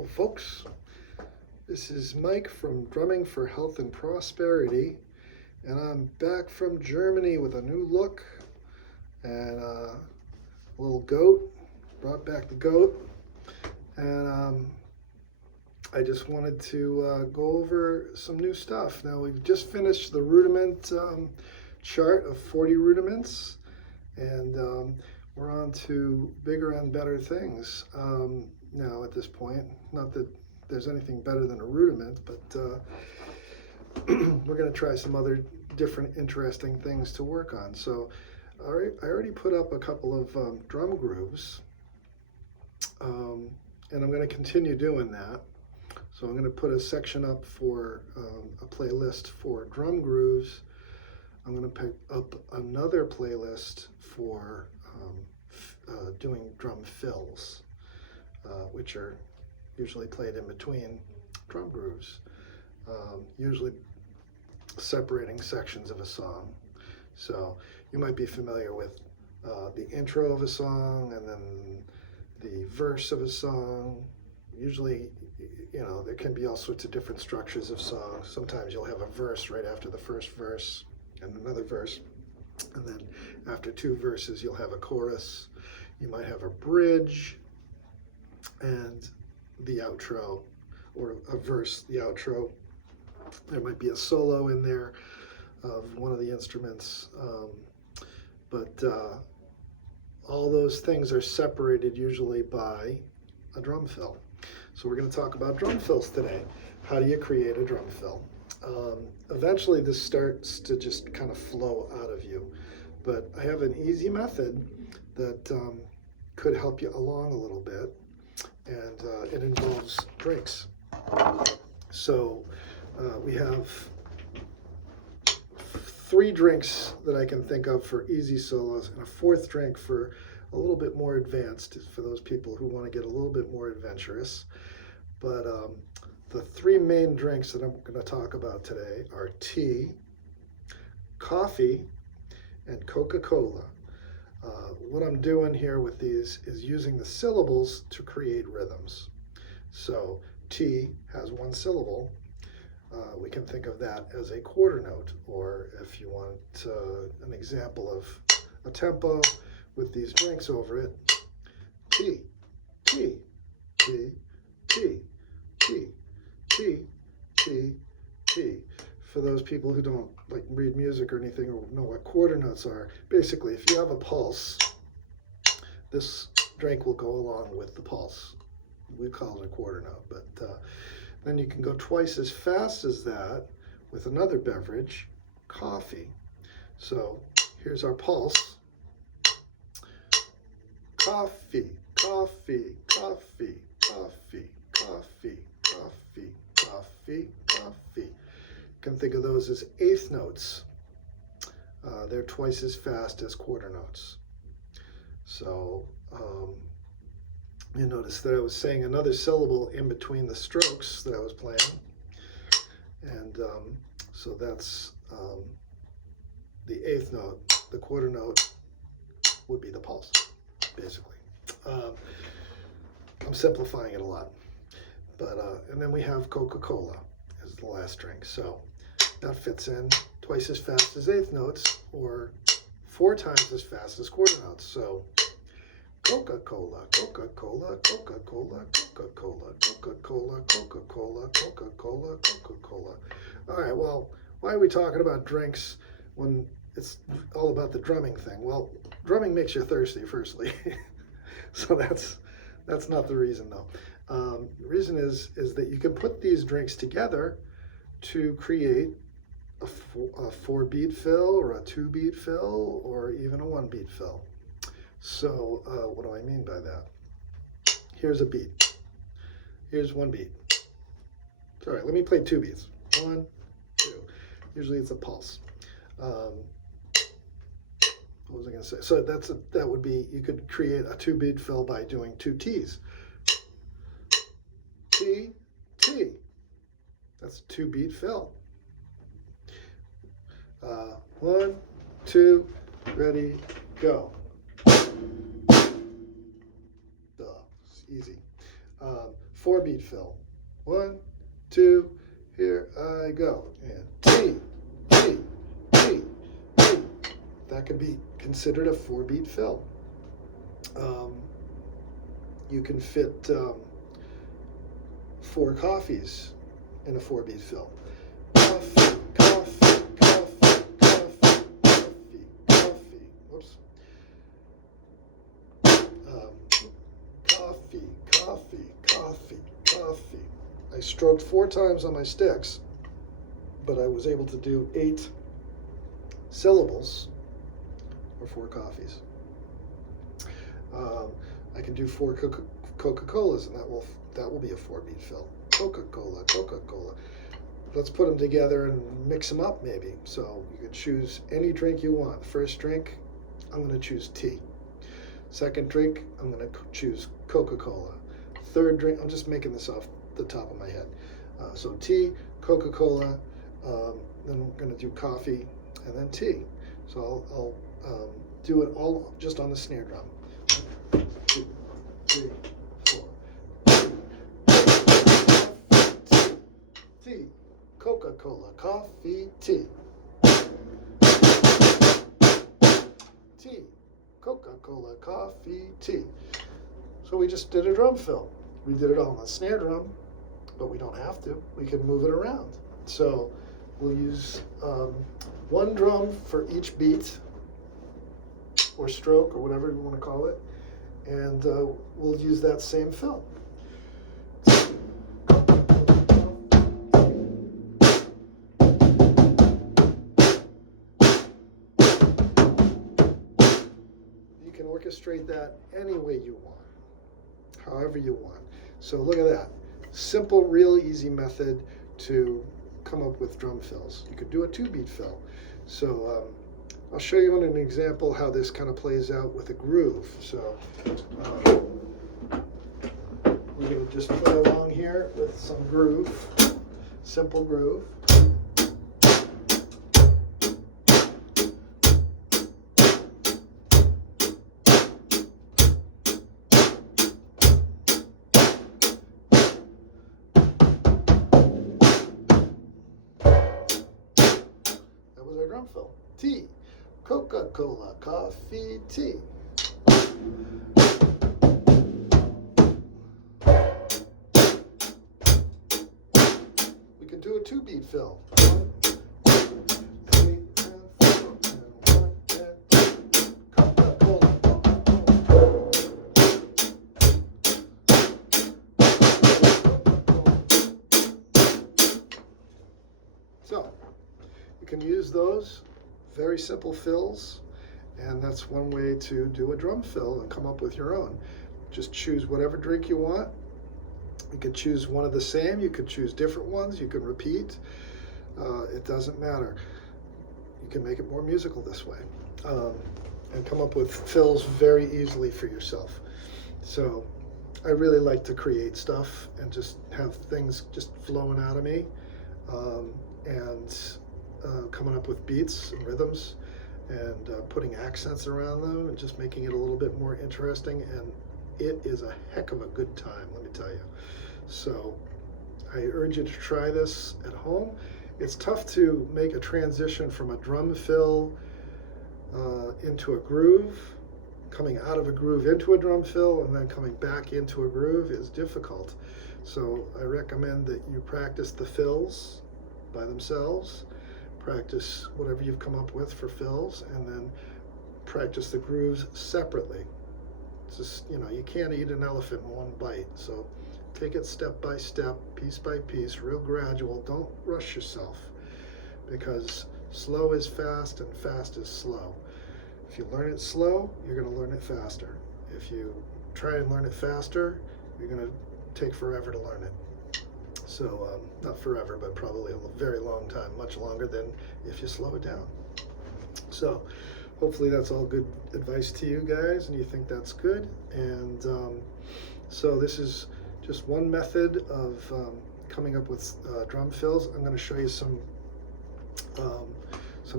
Hello folks, this is Mike from Drumming for Health and Prosperity, and I'm back from Germany with a new look and a little goat. Brought back the goat, and I just wanted to go over some new stuff. Now we've just finished the rudiment chart of 40 rudiments, and we're on to bigger and better things now at this point. Not that there's anything better than a rudiment, but we're going to try some other different interesting things to work on. So I already put up a couple of drum grooves, and I'm going to continue doing that. So I'm going to put a section up for a playlist for drum grooves. I'm going to pick up another playlist for doing drum fills, which are usually played in between drum grooves, usually separating sections of a song. So you might be familiar with the intro of a song and then the verse of a song. Usually, you know, there can be all sorts of different structures of songs. Sometimes you'll have a verse right after the first verse and another verse, and then after two verses you'll have a chorus. You might have a bridge and the outro, or a verse, the outro. There might be a solo in there of one of the instruments, but all those things are separated usually by a drum fill. So we're going to talk about drum fills today. How do you create a drum fill? Eventually this starts to just kind of flow out of you, but I have an easy method that could help you along a little bit, and it involves drinks. So we have 3 drinks that I can think of for easy solos, and a 4th drink for a little bit more advanced, for those people who want to get a little bit more adventurous. But the 3 main drinks that I'm going to talk about today are tea, coffee, and Coca-Cola. What I'm doing here with these is using the syllables to create rhythms. So tea has 1 syllable. We can think of that as a quarter note, or if you want an example of a tempo with these drinks over it: tea, tea, tea, tea, tea, tea, tea, tea. For those people who don't like read music or anything or know what quarter notes are, basically if you have a pulse, this drink will go along with the pulse. We call it a quarter note, but then you can go twice as fast as that with another beverage, coffee. So here's our pulse. Coffee, coffee, coffee, coffee, coffee, coffee, coffee, coffee. You can think of those as eighth notes. They're twice as fast as quarter notes. So you notice that I was saying another syllable in between the strokes that I was playing, and so that's the eighth note. The quarter note would be the pulse, basically. I'm simplifying it a lot, but and then we have Coca-Cola as the last drink. So that fits in twice as fast as eighth notes, or 4 times as fast as quarter notes. So Coca-Cola, Coca-Cola, Coca-Cola, Coca-Cola, Coca-Cola, Coca-Cola, Coca-Cola, Coca-Cola. All right, well, why are we talking about drinks when it's all about the drumming thing? Well, drumming makes you thirsty, firstly. So that's not the reason, though. The reason is that you can put these drinks together to create a 4-beat fill, or a 2-beat fill, or even a 1-beat fill. So what do I mean by that? Here's a beat. Here's 1 beat. All right, let me play 2 beats. 1, 2. Usually it's a pulse. What was I going to say? So that would be, you could create a 2-beat fill by doing 2 T's. T, T. That's a 2-beat fill. 1, 2, ready, go. Duh, it's easy. 4 beat fill. 1, 2, here I go. And T, T, T, T. That could be considered a 4 beat fill. You can fit 4 coffees in a 4 beat fill. Coffee, coffee, coffee, coffee, coffee, coffee. Whoops. Coffee, coffee, coffee, coffee. I stroked 4 times on my sticks, but I was able to do 8 syllables or 4 coffees. I can do 4 Coca-Colas, and that will be a 4 beat fill. Coca-Cola, Coca-Cola. Let's put them together and mix them up maybe. So you can choose any drink you want. First drink, I'm going to choose tea. Second drink, I'm going to choose Coca-Cola. Third drink, I'm just making this off the top of my head. So tea, Coca-Cola, then I'm going to do coffee, and then tea. So I'll do it all just on the snare drum. 1, 2, 3, 4. Tea, Coca-Cola, coffee, tea. Tea, Coca-Cola, coffee, tea. So we just did a drum fill. We did it on the snare drum, but we don't have to. We can move it around. So we'll use 1 drum for each beat or stroke or whatever you want to call it, and we'll use that same fill. You can orchestrate that any way you want, however you want. So look at that. Simple, real easy method to come up with drum fills. You could do a 2 beat fill. So I'll show you in an example how this kind of plays out with a groove. So we're going to just play along here with some groove, simple groove. That was our drum fill. Tea, Coca-Cola, coffee, tea. We can do a 2 beat fill. 1, 2, 3, and 4, and 1, and 2. Coca-Cola, Coca-Cola. So you can use those very simple fills, and that's one way to do a drum fill and come up with your own. Just choose whatever drink you want. You could choose one of the same, you could choose different ones, you can repeat. It doesn't matter. You can make it more musical this way, and come up with fills very easily for yourself. So I really like to create stuff and just have things just flowing out of me, and coming up with beats and rhythms, and putting accents around them, and just making it a little bit more interesting. And it is a heck of a good time, let me tell you. So I urge you to try this at home. It's tough to make a transition from a drum fill into a groove. Coming out of a groove into a drum fill and then coming back into a groove is difficult. So I recommend that you practice the fills by themselves, practice whatever you've come up with for fills, and then practice the grooves separately. It's just, you can't eat an elephant in one bite. So take it step by step, piece by piece, real gradual. Don't rush yourself, because slow is fast and fast is slow. If you learn it slow, you're going to learn it faster. If you try and learn it faster, you're going to take forever to learn it. So not forever, but probably a very long time, much longer than if you slow it down. So hopefully that's all good advice to you guys, and you think that's good. And so this is just one method of coming up with drum fills. I'm going to show you some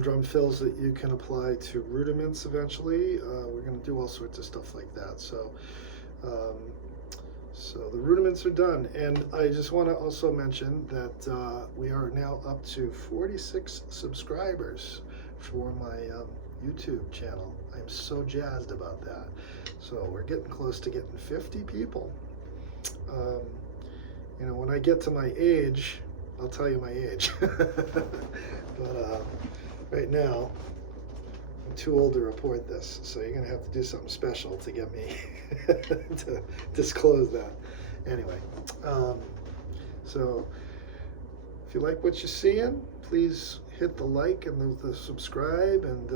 drum fills that you can apply to rudiments eventually. We're going to do all sorts of stuff like that. So the rudiments are done, and I just want to also mention that we are now up to 46 subscribers for my YouTube channel. I'm so jazzed about that. So we're getting close to getting 50 people. You know, when I get to my age, I'll tell you my age. But right now, I'm too old to report this, so you're gonna have to do something special to get me to disclose that. Anyway, so if you like what you're seeing, please hit the like and the subscribe, and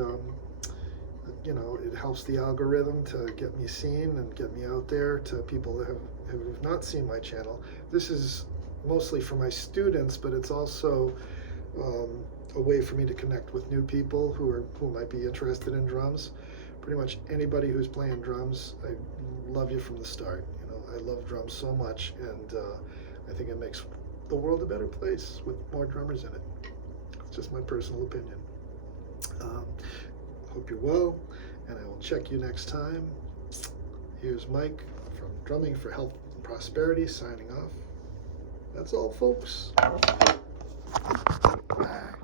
you know, it helps the algorithm to get me seen and get me out there to people that have not seen my channel. This is mostly for my students, but it's also a way for me to connect with new people who might be interested in drums. Pretty much anybody who's playing drums, I love you from the start. You know, I love drums so much, and I think it makes the world a better place with more drummers in it. It's just my personal opinion. Hope you're well, and I will check you next time. Here's Mike from Drumming for Health and Prosperity signing off. That's all, folks. Bye.